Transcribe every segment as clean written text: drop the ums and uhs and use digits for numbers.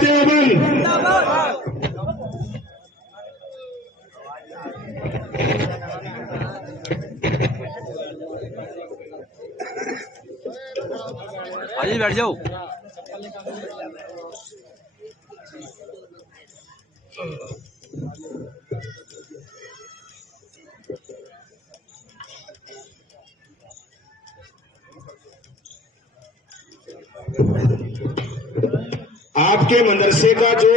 دیوبند، حاجی بیٹھ جاؤ. آپ کے مدرسے کا جو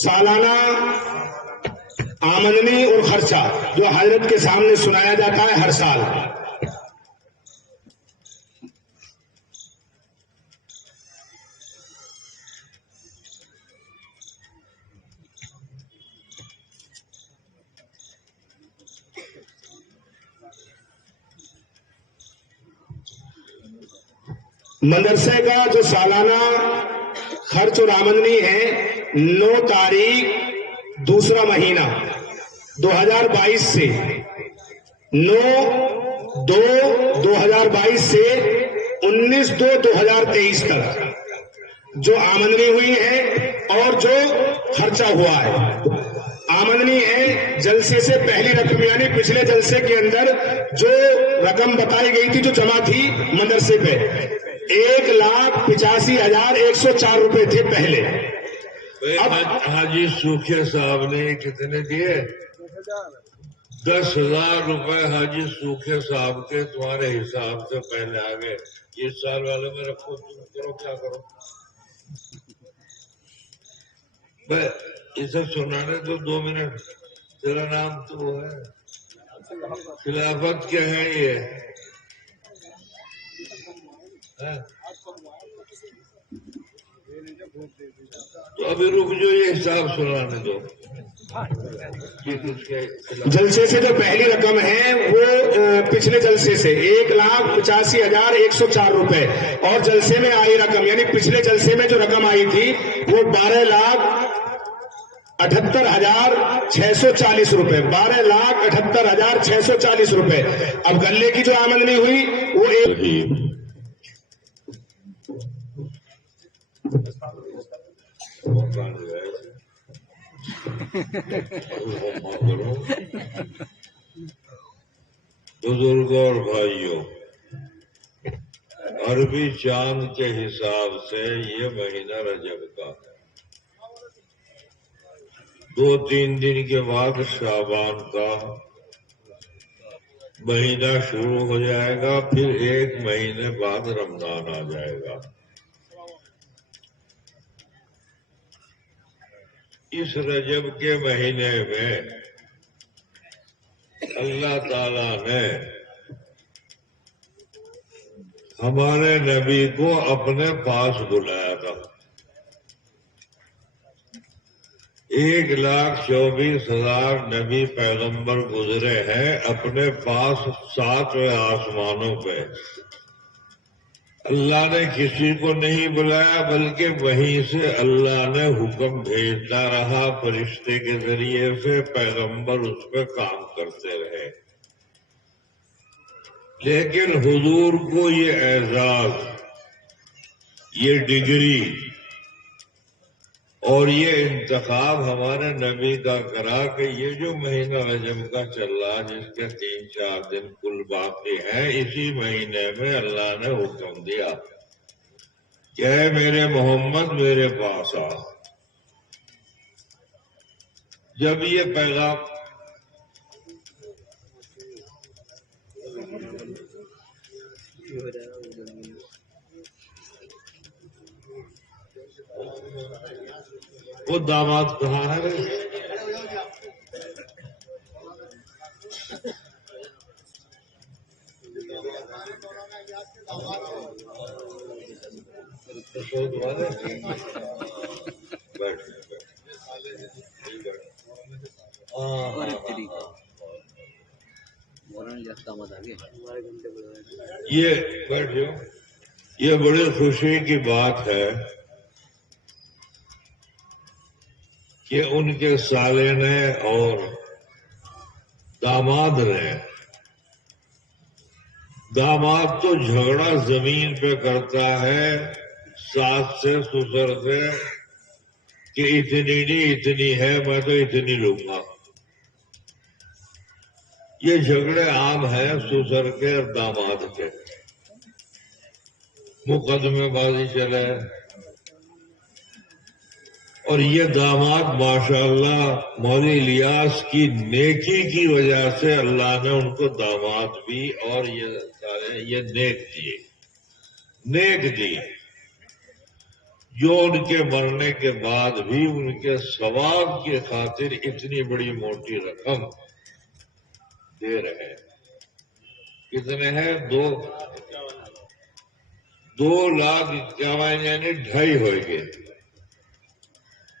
سالانہ آمدنی اور خرچہ جو حضرت کے سامنے سنایا جاتا ہے ہر سال، مدرسے کا جو سالانہ خرچ اور آمدنی ہے 9 تاریخ دوسرا مہینہ 2022 سے 9/2/2022 سے 19/2/2023 تک جو آمدنی ہوئی ہے اور جو خرچہ ہوا ہے. آمدنی ہے جلسے سے پہلی رقم، یعنی پچھلے جلسے کے اندر جو رقم بتائی گئی تھی جو جمع تھی مدرسے پہ 1,85,104 روپے تھے پہلے. اب حاجی سوکھے صاحب نے کتنے دیے؟ 10,000 روپے حاجی سوکھے صاحب کے تمہارے حساب سے پہلے آ گئے. اس سال والے میں رکھو، تم کرو کیا کرو. اسے سنانے تو 2 منٹ. تیرا نام تو وہ ہے خلافت کیا ہے یہ؟ تو ابھی رک جو، یہ حساب سنانے دو. جلسے سے جو پہلی رقم ہے وہ پچھلے جلسے سے 1,85,104 روپے، اور جلسے میں آئی رقم یعنی پچھلے جلسے میں جو رقم آئی تھی وہ 12,78,640 روپے. 12,78,640 روپے. اب غلے کی جو آمدنی ہوئی وہ بزرگوں اور بھائیوں، عربی چاند کے حساب سے یہ مہینہ رجب کا ہے. 2-3 دن کے بعد شعبان کا مہینہ شروع ہو جائے گا، پھر 1 مہینے بعد رمضان آ جائے گا. اس رجب کے مہینے میں اللہ تعالی نے ہمارے نبی کو اپنے پاس بلایا تھا. 1,24,000 نبی پیغمبر گزرے ہیں اپنے پاس 7ویں آسمانوں پہ. اللہ نے کسی کو نہیں بلایا، بلکہ وہیں سے اللہ نے حکم بھیجتا رہا فرشتے کے ذریعے سے. پیغمبر اس پہ کام کرتے رہے. لیکن حضور کو یہ اعزاز، یہ ڈگری اور یہ انتخاب ہمارے نبی کا کرا کہ یہ جو مہینہ رجب کا چل رہا جس کے 3-4 دن کل باقی ہیں، اسی مہینے میں اللہ نے حکم دیا کہ اے میرے محمد میرے پاس آ. جب یہ پیغام وہ داماد کہاں ہے؟ یہ بیٹھو، یہ بڑی خوشی کی بات ہے کہ ان کے سالے نے اور داماد نے، داماد تو جھگڑا زمین پہ کرتا ہے ساس سے سسر سے کہ اتنی نہیں اتنی ہے میں تو اتنی لوں گا. یہ جھگڑے عام ہیں سسر کے اور داماد کے. مقدمے بازی چلے اور یہ داماد ماشاءاللہ مولوی الیاس کی نیکی کی وجہ سے اللہ نے ان کو داماد بھی اور یہ سارے یہ نیک دیے جو ان کے مرنے کے بعد بھی ان کے ثواب کی خاطر اتنی بڑی موٹی رقم دے رہے ہیں. کتنے ہیں؟ 2,51,000 یعنی 2.5 ہوئے گے.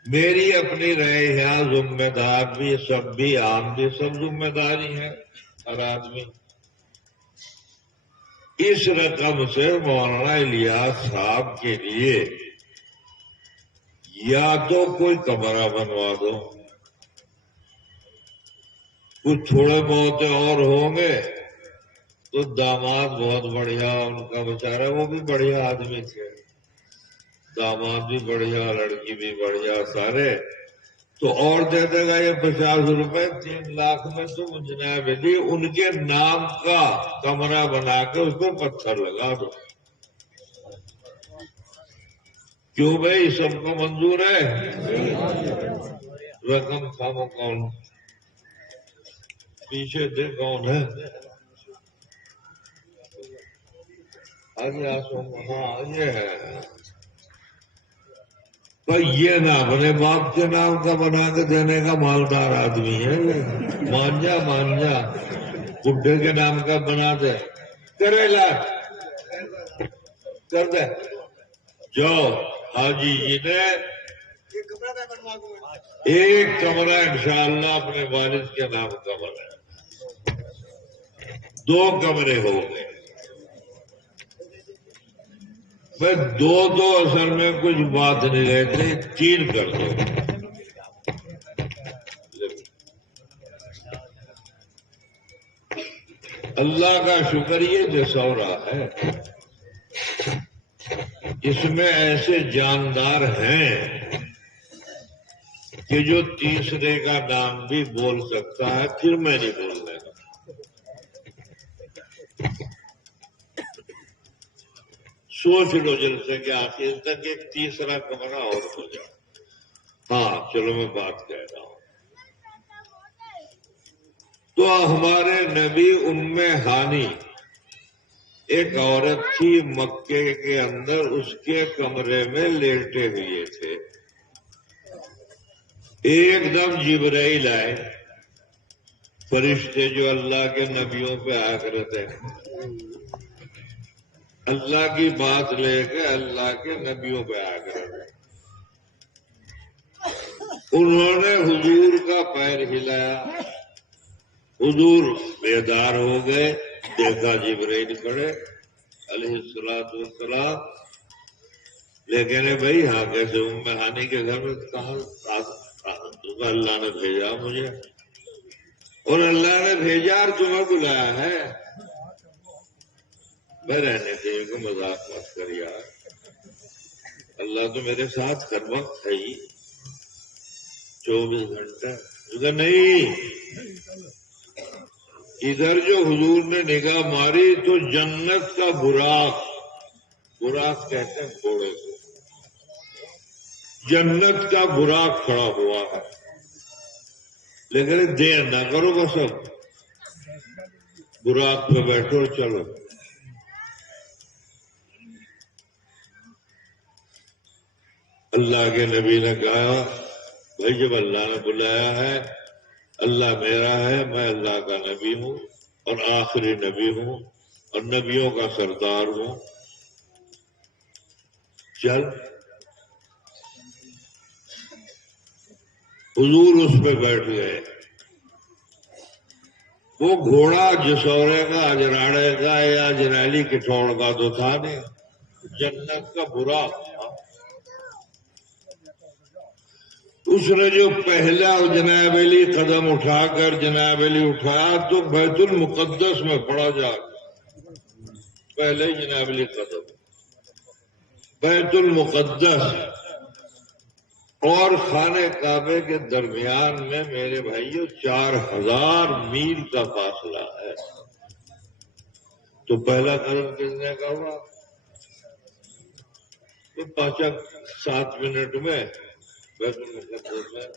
میری اپنی رہے یہاں ذمہ دار بھی سب بھی عام بھی سب ذمہ داری ہیں ہر آدمی. اس رقم سے مولانا الیاس صاحب کے لیے یا تو کوئی کمرہ بنوا دو، کچھ تھوڑے بہت اور ہوں گے تو داماد بہت بڑھیا ان کا بیچارہ وہ بھی بڑھیا آدمی تھے، داماد بھی بڑھیا لڑکی بھی بڑھیا سارے، تو اور دے دے گا یہ 50 روپے. 3 لاکھ میں تم جناب علی ان کے نام کا کمرہ بنا کے اس کو پتھر لگا دو. کیوں بھائی سب کو منظور ہے؟ رقم خامو کون پیچھے دے کون ہے؟ ہاں یہ ہے. پر یہ نہ بنے باپ کے نام کا بنا کے دینے کا مالدار آدمی ہے. مانجا بڈھے کے نام کا بنا دے کرے لا کر دے. جو حاجی جی نے ایک کمرہ انشاءاللہ اپنے والد کے نام کا بنایا، 2 کمرے ہو گئے. میں 2 اصل میں کچھ بات نہیں رہتے 3 کر دو. اللہ کا شکر یہ جسورا ہے اس میں ایسے جاندار ہیں کہ جو تیسرے کا نام بھی بول سکتا ہے پھر میں نہیں بولنے گا. سوچ لو جلسے کے آخر تک ایک تیسرا کمرہ اور ہو جائے. ہاں چلو میں بات کہہ رہا ہوں. تو ہمارے نبی ام ہانی ایک عورت تھی مکے کے اندر، اس کے کمرے میں لیٹے ہوئے تھے. ایک دم جبرائیل آئے، فرشتے جو اللہ کے نبیوں پہ آ کرتے ہیں، اللہ کی بات لے کے اللہ کے نبیوں پہ آ کرتے ہیں. انہوں نے حضور کا پیر ہلایا، حضور بیدار ہو گئے. دیکھا جبرائیل کھڑے علیہ السلام. لیکن بھائی ہاں کیسے ام ہانی کے گھر میں کہاں اللہ نے بھیجا مجھے، اور اللہ نے بھیجا اور تمہیں بلایا ہے. میں رہنے کے کو مذاق مت کر یار، اللہ تو میرے ساتھ ہر وقت ہے ہی 24 گھنٹے. نہیں، ادھر جو حضور نے نگاہ ماری تو جنت کا براق کہتے ہیں گھوڑے کو، جنت کا براق کھڑا ہوا ہے. لیکن دیر نہ کرو گا، سب براق پہ بیٹھو چلو. اللہ کے نبی نے کہا بھائی جب اللہ نے بلایا ہے، اللہ میرا ہے، میں اللہ کا نبی ہوں اور آخری نبی ہوں اور نبیوں کا سردار ہوں، چل. حضور اس پہ بیٹھ گئے. وہ گھوڑا جسورے کا اجراڑے کا یا جنالی کٹھوڑ کا تو تھا نہیں، جنت کا برا. اس نے جو پہلا جناب علی قدم اٹھا کر جناب علی اٹھایا تو بیت المقدس میں پڑا جا. پہلے جناب علی قدم بیت المقدس. اور خانہ کعبے کے درمیان میں میرے بھائیوں 4000 میل کا فاصلہ ہے. تو پہلا قدم کس نے کا ہوا؟ تو 5-7 منٹ میں بیت المقدس میں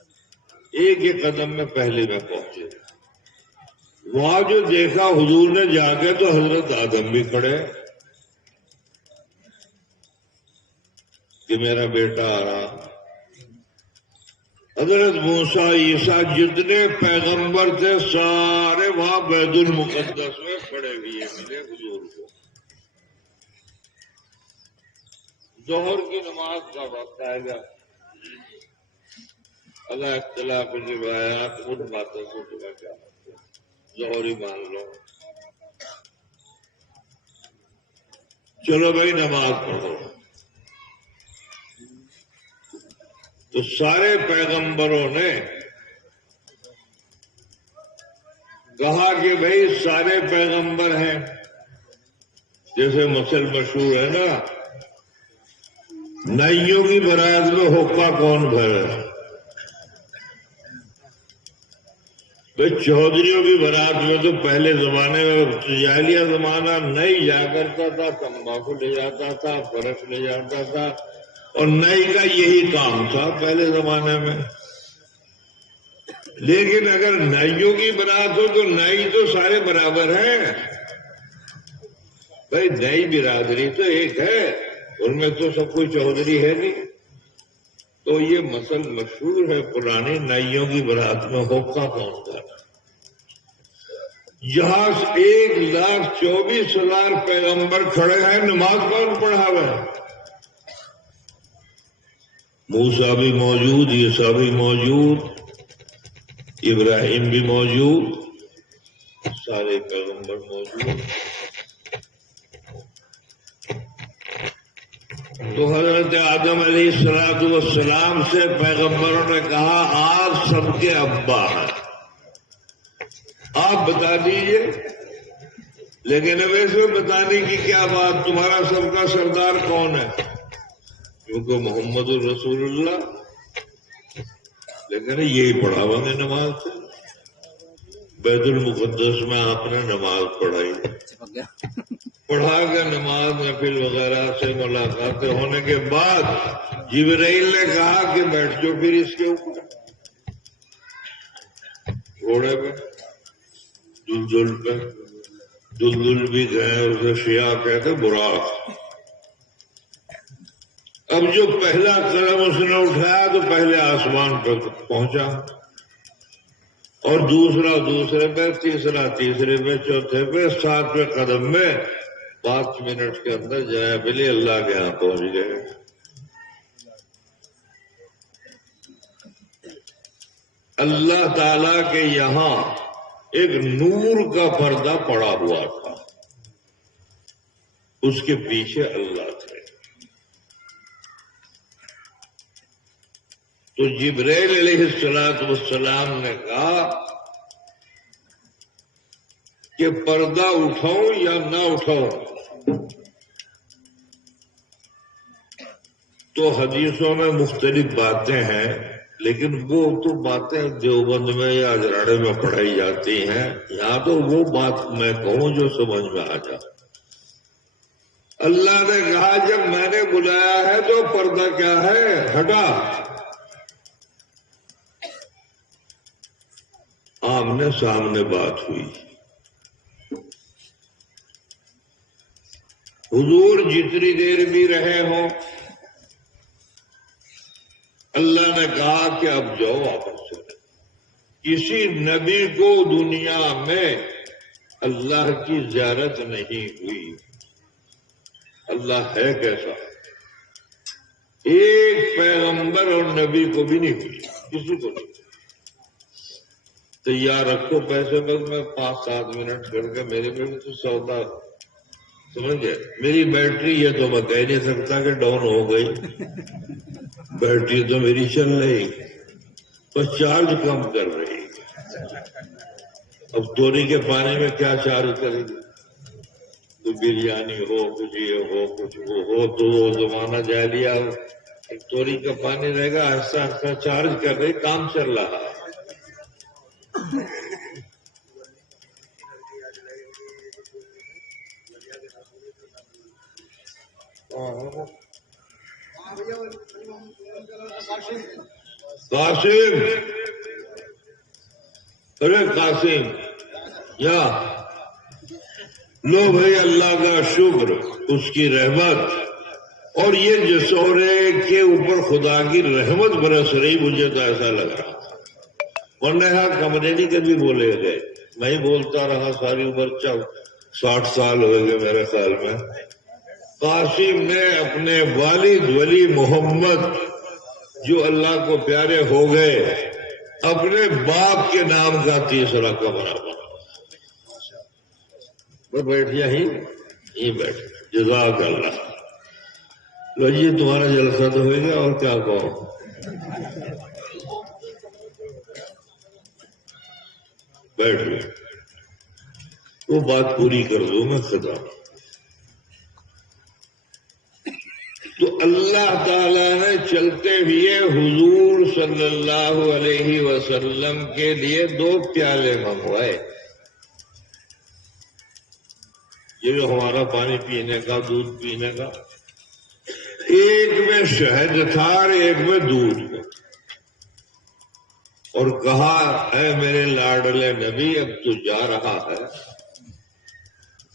ایک ایک قدم میں پہلے میں پہنچے. وہاں جو دیکھا حضور نے جا کے تو حضرت آدم بھی کھڑے کہ میرا بیٹا آ رہا. حضرت موسیٰ عیسیٰ جتنے پیغمبر تھے سارے وہاں بیت المقدس میں کھڑے ہوئے ملے حضور کو. ظہر کی نماز کا وقت آئے گا. اللہ اختلاف روایات ان باتوں کو تمہیں کیا ظہر ہی مان لو. چلو بھائی نماز پڑھو. تو سارے پیغمبروں نے کہا کہ بھائی سارے پیغمبر ہیں. جیسے مثل مشہور ہے نا، نائیوں کی برات میں حقہ کون بھرے؟ بھائی چودھریوں کی برات میں تو پہلے زمانے میں جاہلیہ زمانہ نہیں جا کرتا تھا، تمباکو لے جاتا تھا، فرق لے جاتا تھا، اور نئی کا یہی کام تھا پہلے زمانے میں. لیکن اگر نائیوں کی برات ہو تو نائی تو سارے برابر ہیں. بھائی نئی برادری تو ایک ہے، ان میں تو سب کوئی چودھری ہے نہیں. تو یہ مثل مشہور ہے پرانی، نائیوں کی برات میں حقہ کون تھا. یہاں 1,24,000 پیغمبر کھڑے ہیں، نماز کون پڑھاوے؟ موسیٰ بھی موجود، عیسیٰ بھی موجود، ابراہیم بھی موجود، سارے پیغمبر موجود. تو حضرت آدم علیہ السلام سے پیغمبروں نے کہا آپ سب کے ابا ہیں، آپ بتا دیجئے. لیکن اب ایسے بتانے کی کیا بات، تمہارا سب کا سردار کون ہے؟ کیونکہ محمد الرسول اللہ. لیکن یہی پڑھاوا نے نماز سے. بیت المقدس میں آپ نے نماز پڑھائی، پڑھا کر نماز نفل وغیرہ سے ملاقاتیں ہونے کے بعد جبرائیل نے کہا کہ بیٹھ جاؤ پھر اس کے اوپر گھوڑے پہ، دلدل پہ. دلدل بھی گئے، اسے شیعہ کہتے براق. اب جو پہلا قدم اس نے اٹھایا تو پہلے آسمان پہ پہنچا، اور دوسرا دوسرے پہ، تیسرا تیسرے پہ، چوتھے پہ، 7ویں قدم میں 5 منٹ کے اندر جایا بلی اللہ کے یہاں پہنچ گئے. اللہ تعالی کے یہاں ایک نور کا پردہ پڑا ہوا تھا، اس کے پیچھے اللہ تھے. تو جبرائیل علیہ السلام نے کہا کہ پردہ اٹھاؤں یا نہ اٹھاؤں؟ تو حدیثوں میں مختلف باتیں ہیں، لیکن وہ تو باتیں دیوبند میں یا اجراڑے میں پڑھائی جاتی ہیں. یہاں تو وہ بات میں کہوں جو سمجھ میں آ جائے. اللہ نے کہا جب میں نے بلایا ہے تو پردہ کیا ہے، ہٹا. آمنے سامنے بات ہوئی. حضور جتنی دیر بھی رہے ہوں، اللہ نے کہا کہ اب جاؤ واپس سے. کسی نبی کو دنیا میں اللہ کی زیارت نہیں ہوئی. اللہ ہے کیسا؟ ایک پیغمبر اور نبی کو بھی نہیں ہوئی، کسی کو نہیں. تیار رکھو پیسے، بس میں 5-7 منٹ کر کے میرے میں تو سودا سمجھ گئے. میری بیٹری یہ تو میں کہہ نہیں سکتا کہ ڈاؤن ہو گئی، بیٹری تو میری چل رہی، بس چارج کم کر رہی. اب توری کے پانی میں کیا چارج کرے گی؟ تو بریانی ہو، کچھ یہ ہو، کچھ وہ ہو. تو وہ زمانہ جاہلیہ توری کا پانی رہے گا، آہستہ آہستہ چارج کر رہے، کام چل رہا ہے. قاسم، ارے قاسم، یا لو بھائی، اللہ کا شکر، اس کی رحمت، اور یہ جسورے کے اوپر خدا کی رحمت برس رہی، مجھے تو ایسا لگ رہا. ورنہ کمرے نہیں کبھی بولے گئے، میں ہی بولتا رہا ساری عمر، 60 سال ہو گئے میرے خیال میں. قاسم نے اپنے والد ولی محمد جو اللہ کو پیارے ہو گئے، اپنے باپ کے نام کا تیسرا کمرہ بنا. میں بیٹھ یہیں بیٹھ. جزاک اللہ. لو جی، تمہارا جلسہ تو ہوئے گا، اور کیا کہو. بیٹھ گئے. وہ بات پوری کر دو، میں خدا. تو اللہ تعالی نے چلتے ہوئے حضور صلی اللہ علیہ وسلم کے لیے 2 پیالے منگوائے. یہ جو ہمارا پانی پینے کا، دودھ پینے کا، ایک میں شہد تھا اور ایک میں دودھ تھا. اور کہا، اے میرے لاڈلے نبی، اب تو جا رہا ہے،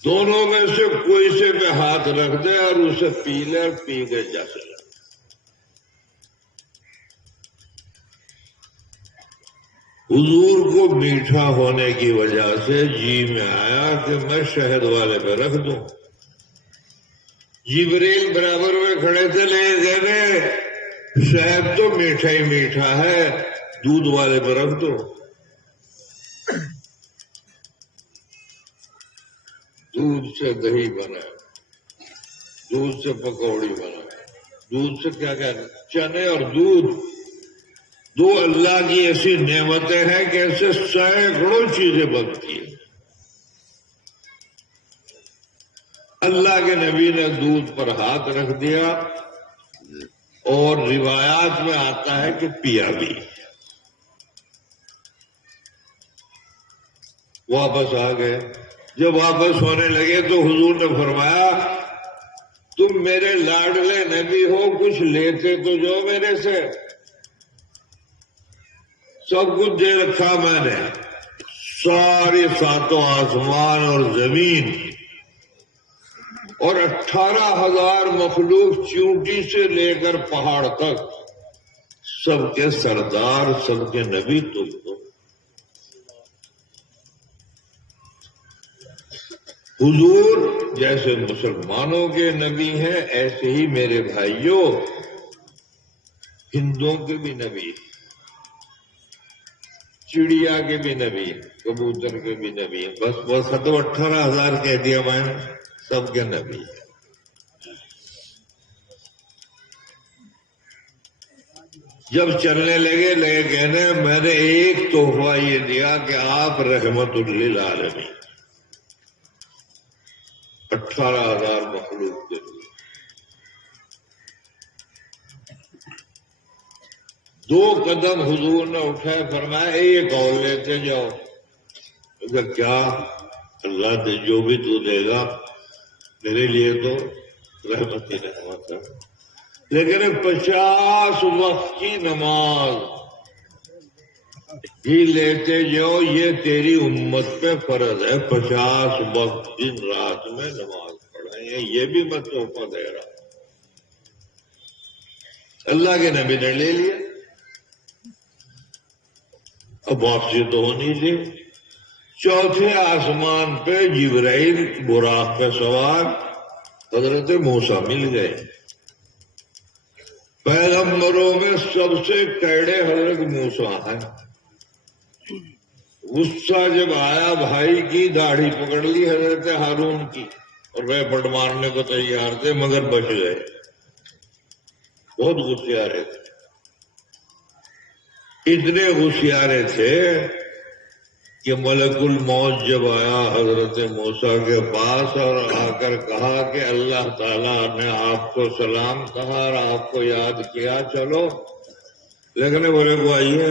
دونوں میں سے کوئی سے پہ ہاتھ رکھ دے اور اسے پی لے، اور پی کے جا چلا. حضور کو میٹھا ہونے کی وجہ سے جی میں آیا کہ میں شہد والے پہ رکھ دوں. جبریل برابر میں کھڑے تھے، لے دینے شہد تو میٹھا ہی میٹھا ہے، دودھ والے پہ رکھ دو. دودھ سے دہی بنا، دودھ سے پکوڑی بنا، دودھ سے کیا چنے اور دودھ، 2 اللہ کی ایسی نعمتیں ہیں کہ ایسے سینکڑوں چیزیں بنتی ہیں. اللہ کے نبی نے دودھ پر ہاتھ رکھ دیا، اور روایات میں آتا ہے کہ پیا بھی. واپس آ گئے. جب واپس ہونے لگے تو حضور نے فرمایا، تم میرے لاڈلے نبی ہو، کچھ لیتے تو جو میرے سے. سب کچھ دے رکھا میں نے، سارے 7 آسمان اور زمین، اور 18,000 مخلوق، چونٹی سے لے کر پہاڑ تک، سب کے سردار، سب کے نبی تم تو. حضور جیسے مسلمانوں کے نبی ہیں، ایسے ہی میرے بھائیوں ہندوؤں کے بھی نبی، چڑیا کے بھی نبی، کبوتر کے بھی نبی. بس 18,000 کہہ دیا میں نے، سب کے نبی. جب چلنے لگے کہنے، میں نے ایک تحفہ یہ دیا کہ آپ رحمت للعالمین. 18,000 مخلوق کے لیے 2 قدم حضور نے اٹھائے، فرمایا ایک اور لیتے جاؤ. کیا اللہ نے جو بھی تو دے گا میرے لیے تو رحمت ہی رحمت ہے. لیکن 50 وقت کی نماز بھی لیتے جاؤ، یہ تیری امت پہ فرض ہے. 50 وقت دن رات میں نماز پڑھیں، یہ بھی میں تحفہ دے رہا ہوں. اللہ کے نبی نے لے لیا. اب واپسی تو ہونی تھی. 4تھے آسمان پہ جبرائیل براق پہ سوار حضرت موسیٰ مل گئے. پیغمبروں میں سب سے ٹیڑے حضرت موسیٰ ہیں. غصہ جب آیا، بھائی کی داڑھی پکڑ لی حضرت ہارون کی، اور وہ پٹ مارنے کو تیار تھے مگر بچ گئے. بہت ہوشیارے تھے، اتنے ہوشیارے تھے کہ ملک الموت جب آیا حضرت موسیٰ کے پاس اور آ کر کہا کہ اللہ تعالیٰ نے آپ کو سلام کہا اور آپ کو یاد کیا، چلو لیکن بڑے کو آئیے،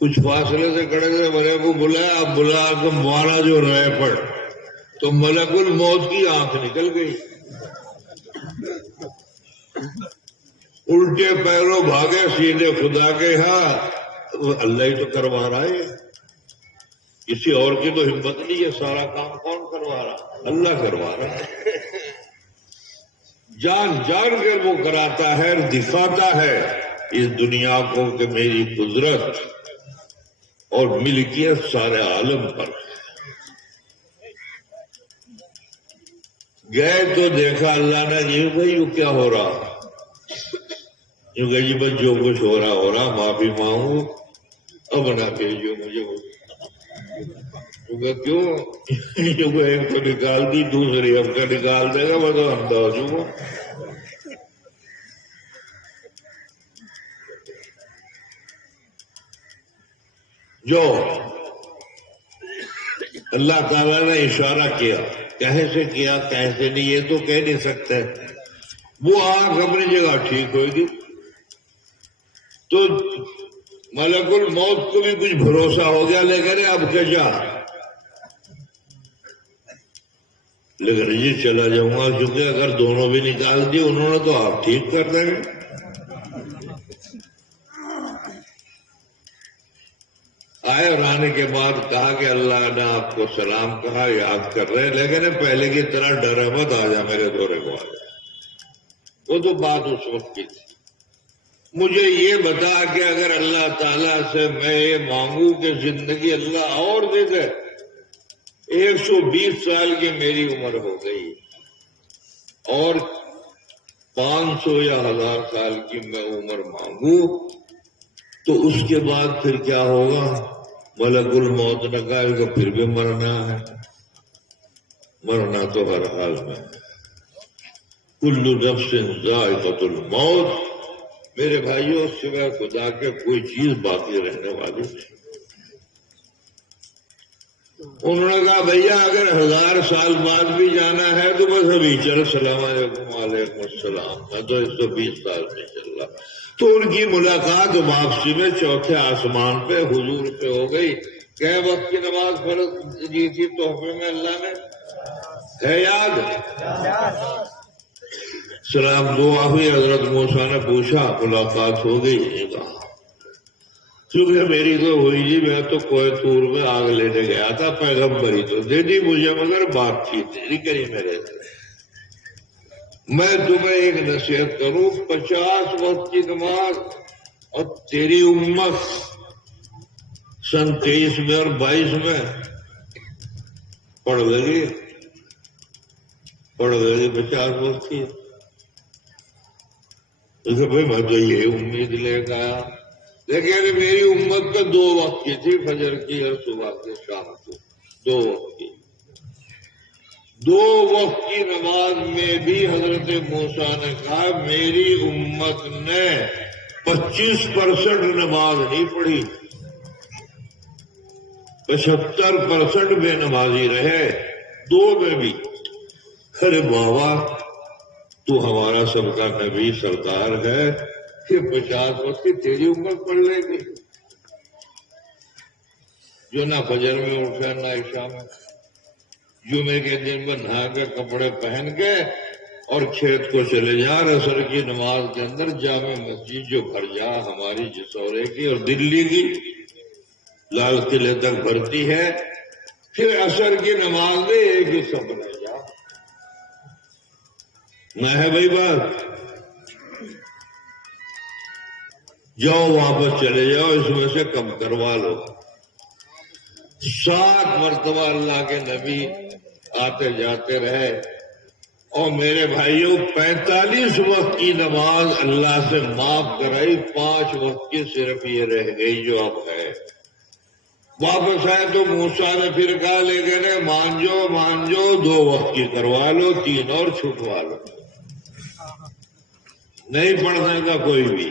کچھ فاصلے سے کھڑے تھے، بڑے کو بلایا، اب بلا کے مارا جو رہے پڑ، تو ملک الموت کی آنکھ نکل گئی، الٹے پیروں بھاگے سیدھے خدا کے ہاں، اللہ ہی تو کروا رہا ہے، کسی اور کی تو ہمت نہیں ہے، سارا کام کون کروا رہا؟ اللہ کروا رہا ہے، جان جان کر وہ کراتا ہے، دکھاتا ہے اس دنیا کو کہ میری قدرت اور ملکیت سارے عالم پر ہے۔ گئے تو دیکھا اللہ نے، یہ بھائی یہ کیا ہو رہا؟ یوں کہ جی بس جو کچھ ہو رہا معافی مانگو، اب نہ بھیجو مجھے، کیوں؟ ایک کو نکال دی، دوسری اب کا نکال دے گا، بس انداز ہوں جو اللہ تعالیٰ نے اشارہ کیا، کیسے کیا کیسے نہیں یہ تو کہہ نہیں سکتے، وہ آنکھ اپنی جگہ ٹھیک ہوگی تو ملک الموت کو بھی کچھ بھروسہ ہو گیا، لیکن اب کیا، لیکن یہ چلا جاؤں گا، کیونکہ اگر دونوں بھی نکال دی انہوں نے تو آپ ٹھیک کر دیں گے۔ آئے اور آنے کے بعد کہا کہ اللہ نے آپ کو سلام کہا، یاد کر رہے، لیکن پہلے کی طرح ڈرے مت، آ جا میرے دورے کو، آ جا۔ وہ تو بات اس وقت کی تھی، مجھے یہ بتا کہ اگر اللہ تعالیٰ سے میں یہ مانگوں کہ زندگی اللہ اور دے دے، 120 سال کی میری عمر ہو گئی اور 500 یا 1000 سال کی میں عمر مانگوں تو اس کے بعد پھر کیا ہوگا؟ ملک الموت نے کہا کہ پھر بھی مرنا ہے، مرنا تو ہر حال میں، کل نفس ذائقۃ الموت۔ میرے بھائیوں، سوائے خدا کے کوئی چیز باقی رہنے والی نہیں۔ انہوں نے کہا بھیا اگر 1000 سال بعد بھی جانا ہے تو بس ابھی چل، السلام علیکم، وعلیکم السلام، میں تو 120 سال نہیں چل رہا۔ تو ان کی ملاقات واپسی میں چوتھے آسمان پہ حضور سے ہو گئی۔ کئے وقت کی نماز فرض دی تھی تحفے میں اللہ نے؟ ہے یاد؟ سلام دعا ہوئی، حضرت موسیٰ نے پوچھا ملاقات ہو گئی؟ کیونکہ میری تو ہوئی جی، میں تو کوہ طور میں آگ لینے گیا تھا، پیغمبری تو دے دی مجھے مگر بات چیت نہیں کری میرے سے۔ میں تمہیں ایک نصیحت کروں، 50 وقت کی نماز، اور تیری امت سن 23 میں اور 22 میں پڑھ گئی 50 وقت کی۔ بھائی میں تو یہ امید لے گیا، لیکن میری امت تو 2 وقت کی تھی، فجر کی اور صبح کے شام کو، 2 وقت کی۔ 2 وقت کی نماز میں بھی حضرت موسیٰ نے کہا میری امت نے 25% نماز نہیں پڑھی، 75% بے نمازی رہے، 2 میں بھی۔ ارے بابا تو ہمارا سب کا نبی سرکار ہے کہ 50 وقت کی تیری امت پڑھ لے گی، جو نہ فجر میں اٹھے نہ عشاء میں، جمعے کے دن میں نہا کے کپڑے پہن کے اور کھیت کو چلے جا، عصر کی نماز کے اندر جامع مسجد جو بھر جا ہماری جسورے کی اور دلی کی لال قلعے تک بھرتی ہے، پھر عصر کی نماز میں ایک ہی سب رہ جا، نہ ہے بھائی بات؟ جاؤ واپس چلے جاؤ، اس میں سے کم کروا لو۔ 7 مرتبہ اللہ کے نبی آتے جاتے رہے، اور میرے بھائیوں 45 وقت کی نماز اللہ سے معاف کرائی، 5 وقت کی صرف یہ رہ گئی جو اب ہے۔ واپس آئے تو موسیٰ نے پھر کہا لیکن مان جو 2 وقت کی کروا لو، 3 اور چھٹوا لو، نہیں پڑھنے کا کوئی بھی۔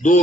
2